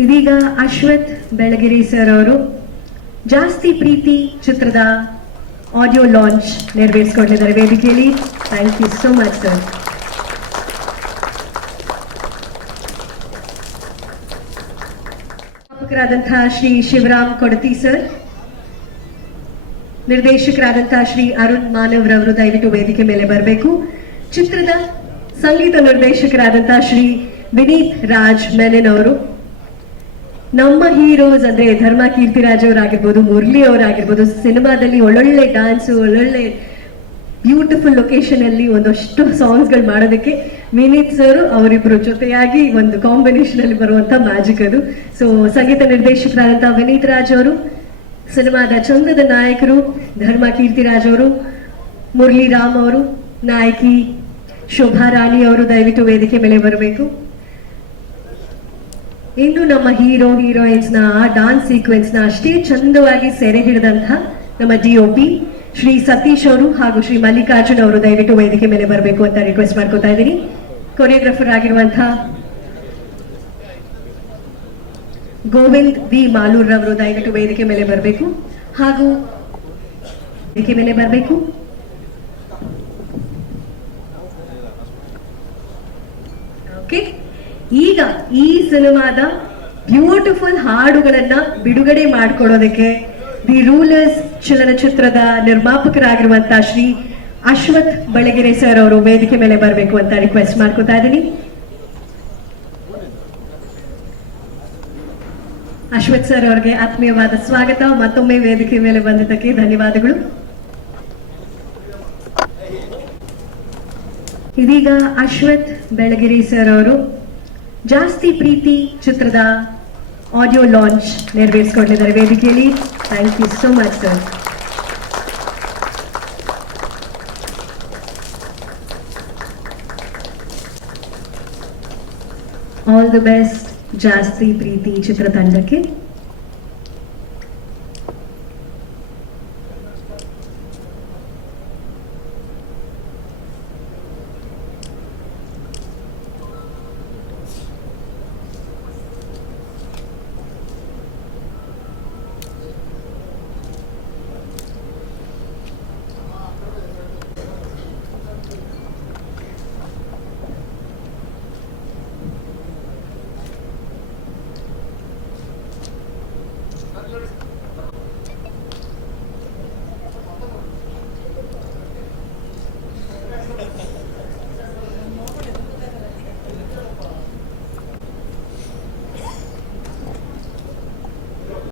ಇದೀಗ ಅಶ್ವಥ್ ಬೆಳಗಿರಿ ಸರ್ ಅವರು. ಜಾಸ್ತಿ ಪ್ರೀತಿ ಚಿತ್ರದ ಆಡಿಯೋ ಲಾಂಚ್ ನೆರವೇರಿಸಿಕೊಂಡಿದ್ದಾರೆ ವೇದಿಕೆಯಲ್ಲಿ. Thank you so much sir ನಿರ್ಮಾಪಕರಾದಂತಹ Shri Shivaram ಕೊಡತಿ sir ನಿರ್ದೇಶಕರಾದಂತಹ ಶ್ರೀ ಅರುಣ್ ಮಾನವ್ ರವರು ದಯವಿಟ್ಟು ವೇದಿಕೆ ಮೇಲೆ ಬರಬೇಕು. ಚಿತ್ರದ ಸಂಗೀತ ನಿರ್ದೇಶಕರಾದಂತಹ ಶ್ರೀ ವಿನೀತ್ ರಾಜ್ ಮೆನನ್ ಅವರು. ನಮ್ಮ ಹೀರೋಸ್ ಅಂದ್ರೆ ಧರ್ಮ ಕೀರ್ತಿರಾಜ್ ಅವರಾಗಿರ್ಬೋದು ಮುರಳಿ ಅವರಾಗಿರ್ಬೋದು, ಸಿನಿಮಾದಲ್ಲಿ ಒಳ್ಳೊಳ್ಳೆ ಡ್ಯಾನ್ಸ್ ಒಳ್ಳೊಳ್ಳೆ ಬ್ಯೂಟಿಫುಲ್ ಲೊಕೇಶನ್ ಅಲ್ಲಿ ಒಂದಷ್ಟು ಸಾಂಗ್ಸ್ಗಳು ಮಾಡೋದಕ್ಕೆ ವಿನೀತ್ ಸರ್ ಅವರಿಬ್ರು ಜೊತೆಯಾಗಿ ಒಂದು ಕಾಂಬಿನೇಷನ್ ಅಲ್ಲಿ ಬರುವಂತ ಮ್ಯಾಜಿಕ್ ಅದು. ಸೊ ಸಂಗೀತ ನಿರ್ದೇಶಕರಾದಂತಹ ವಿನೀತ್ ರಾಜ್ ಅವರು, ಸಿನಿಮಾದ ಚಂದದ ನಾಯಕರು, ಧರ್ಮ ಕೀರ್ತಿರಾಜ್ ಅವರು, ಮುರಳಿ ರಾಮ್ ಅವರು, ನಾಯಕಿ ಶೋಭಾ ರಾಣಿ ಅವರು ದಯವಿಟ್ಟು ವೇದಿಕೆ ಮೇಲೆ ಬರಬೇಕು. ಇನ್ನು ನಮ್ಮ ಹೀರೋ ಹೀರೋಯಿನ್ಸ್ನ ಡಾನ್ಸ್ ಸೀಕ್ವೆನ್ಸ್ನ ಅಷ್ಟೇ ಚಂದವಾಗಿ ಸೆರೆ ಹಿಡಿದಂತಹ ನಮ್ಮ ಡಿ ಪಿ ಶ್ರೀ ಸತೀಶ್ ಅವರು ಹಾಗೂ ಶ್ರೀ ಮಲ್ಲಿಕಾರ್ಜುನ್ ಅವರು ದಯವಿಟ್ಟು ವೇದಿಕೆ ಮೇಲೆ ಬರಬೇಕು ಅಂತ ರಿಕ್ವೆಸ್ಟ್ ಮಾಡ್ಕೊತಾ ಇದ್ದೀನಿ. ಕೊರಿಯೋಗ್ರಾಫರ್ ಆಗಿರುವಂತಹ ಗೋವಿಂದ್ ವಿ ಮಾಲೂರ್ ರವರು ದಯವಿಟ್ಟು ವೇದಿಕೆ ಮೇಲೆ ಬರಬೇಕು. ಹಾಗೂ ವೇದಿಕೆ ಮೇಲೆ ಬರಬೇಕು. ಓಕೆ ಈಗ ಈ ಸಿನಿಮಾದ ಬ್ಯೂಟಿಫುಲ್ ಹಾಡುಗಳನ್ನ ಬಿಡುಗಡೆ ಮಾಡ್ಕೊಡೋದಕ್ಕೆ ದಿ ರೂಲರ್ಸ್ ಚಲನಚಿತ್ರದ ನಿರ್ಮಾಪಕರಾಗಿರುವಂತ ಶ್ರೀ ಅಶ್ವಥ್ ಬಳಗೆರೆ ಸರ್ ಅವರು ವೇದಿಕೆ ಮೇಲೆ ಬರಬೇಕು ಅಂತ ರಿಕ್ವೆಸ್ಟ್ ಮಾಡ್ಕೊತಾ ಇದ್ದೀನಿ. ಅಶ್ವಥ್ ಸರ್ ಅವರಿಗೆ ಆತ್ಮೀಯವಾದ ಸ್ವಾಗತ. ಮತ್ತೊಮ್ಮೆ ವೇದಿಕೆ ಮೇಲೆ ಬಂದಿದ್ದಕ್ಕೆ ಧನ್ಯವಾದಗಳು. ಇದೀಗ ಅಶ್ವಥ್ ಬೆಳಗಿರಿ ಸರ್ ಅವರು ಜಾಸ್ತಿ ಪ್ರೀತಿ ಚಿತ್ರದ ಆಡಿಯೋ ಲಾಂಚ್ ನೆರವೇರಿಸಿಕೊಂಡಿದ್ದಾರೆ ವೇದಿಕೆಯಲ್ಲಿ. Thank you so much sir all the best ಜಾಸ್ತಿ ಪ್ರೀತಿ ಚಿತ್ರತಂಡಕ್ಕೆ